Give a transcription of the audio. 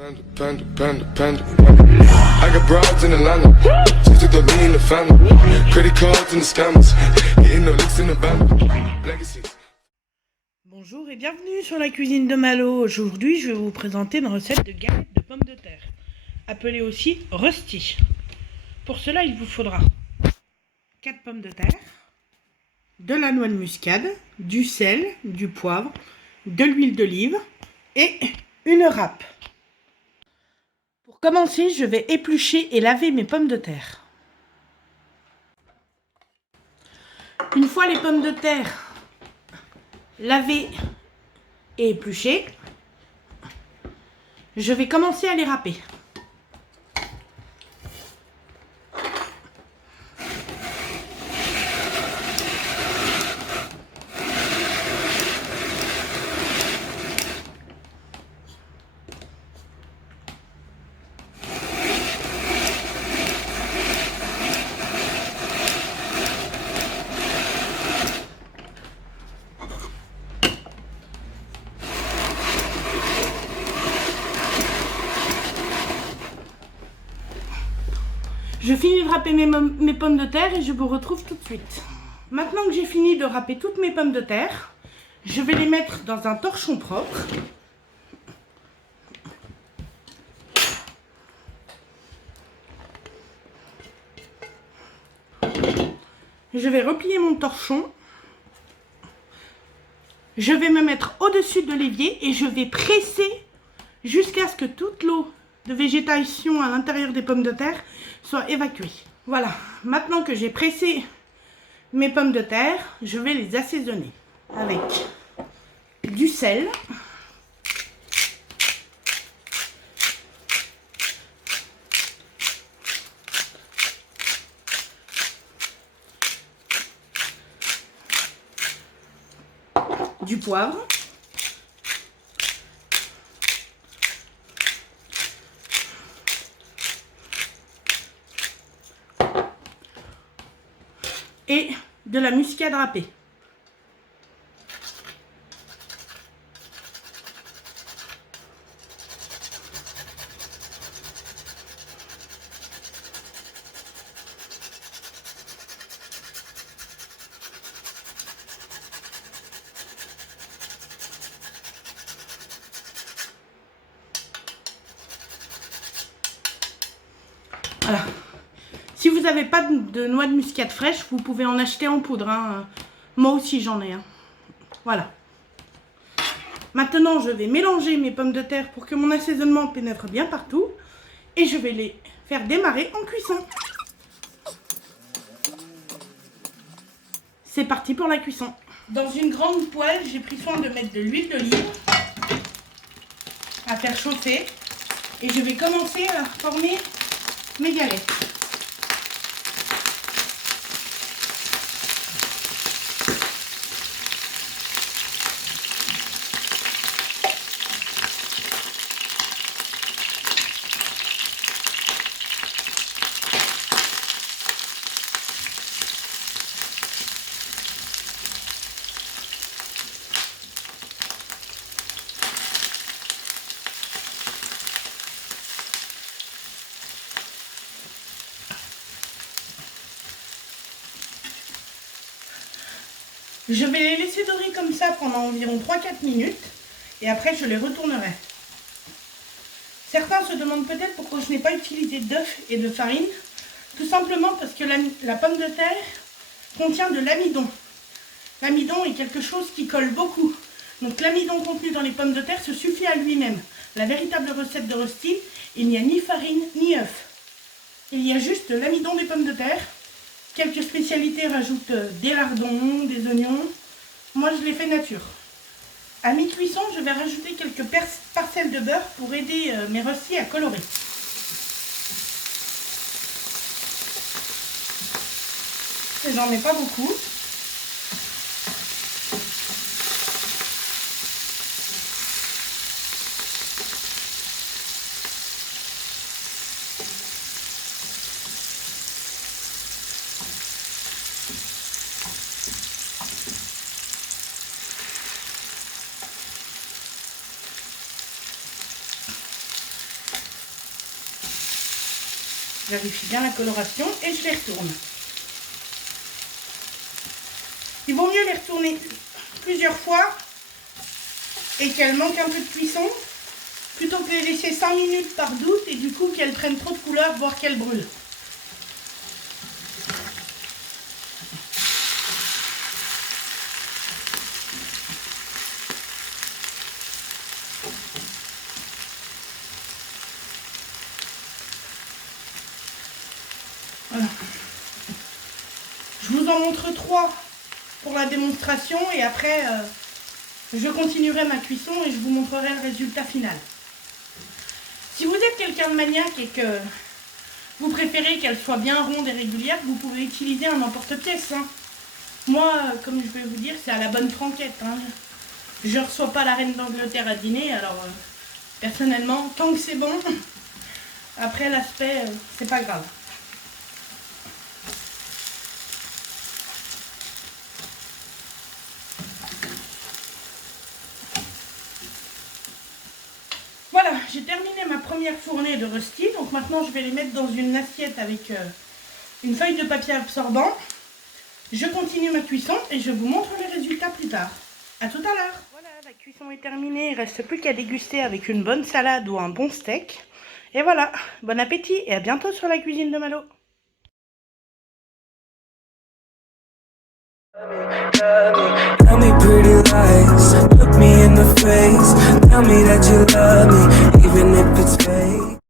Panda, panda, panda, panda. I got broads in Atlanta. Just took the lean in the family. Credit cards and the scammers. Hitting the licks in the band. Legacies. Bonjour et bienvenue sur la cuisine de Malo. Aujourd'hui, je vais vous présenter une recette de galettes de pommes de terre, appelée aussi Rusty. Pour cela, il vous faudra 4 pommes de terre, de la noix de muscade, du sel, du poivre, de l'huile d'olive et une râpe. Pour commencer, je vais éplucher et laver mes pommes de terre. Une fois les pommes de terre lavées et épluchées, je vais commencer à les râper. Je finis de râper mes pommes de terre et je vous retrouve tout de suite. Maintenant que j'ai fini de râper toutes mes pommes de terre, je vais les mettre dans un torchon propre. Je vais replier mon torchon. Je vais me mettre au-dessus de l'évier et je vais presser jusqu'à ce que toute l'eau de végétation à l'intérieur des pommes de terre soit évacuée. Voilà, maintenant que j'ai pressé mes pommes de terre, je vais les assaisonner avec du sel, du poivre, et de la muscade râpée. Voilà. Si vous n'avez pas de noix de muscade fraîche, vous pouvez en acheter en poudre. Hein. Moi aussi, j'en ai. Hein. Voilà. Maintenant, je vais mélanger mes pommes de terre pour que mon assaisonnement pénètre bien partout. Et je vais les faire démarrer en cuisson. C'est parti pour la cuisson. Dans une grande poêle, j'ai pris soin de mettre de l'huile d'olive à faire chauffer. Et je vais commencer à former mes galettes. Je vais les laisser dorer comme ça pendant environ 3-4 minutes et après je les retournerai. Certains se demandent peut-être pourquoi je n'ai pas utilisé d'œufs et de farine. Tout simplement parce que la pomme de terre contient de l'amidon. L'amidon est quelque chose qui colle beaucoup. Donc l'amidon contenu dans les pommes de terre se suffit à lui-même. La véritable recette de Rusty, il n'y a ni farine ni œufs. Il y a juste l'amidon des pommes de terre. Quelques spécialités rajoutent des lardons, des oignons. Moi, je les fais nature. À mi-cuisson, je vais rajouter quelques parcelles de beurre pour aider mes rôstis à colorer. Et j'en mets pas beaucoup. Je vérifie bien la coloration et je les retourne. Il vaut mieux les retourner plusieurs fois et qu'elles manquent un peu de cuisson plutôt que les laisser 5 minutes par doute et du coup qu'elles prennent trop de couleur, voire qu'elles brûlent. Voilà. Je vous en montre 3 pour la démonstration et après je continuerai ma cuisson et je vous montrerai le résultat final. Si vous êtes quelqu'un de maniaque et que vous préférez qu'elle soit bien ronde et régulière, vous pouvez utiliser un emporte-pièce. Hein. Moi, comme je vais vous dire, c'est à la bonne franquette. Hein. Je ne reçois pas la reine d'Angleterre à dîner, alors personnellement, tant que c'est bon, après l'aspect, c'est pas grave. Voilà, j'ai terminé ma première fournée de rösti, donc maintenant je vais les mettre dans une assiette avec une feuille de papier absorbant. Je continue ma cuisson et je vous montre les résultats plus tard. A tout à l'heure. Voilà, la cuisson est terminée, il ne reste plus qu'à déguster avec une bonne salade ou un bon steak. Et voilà, bon appétit et à bientôt sur la cuisine de Malo. Tell me pretty lies, look me in the face. Tell me that you love me, even if it's fake.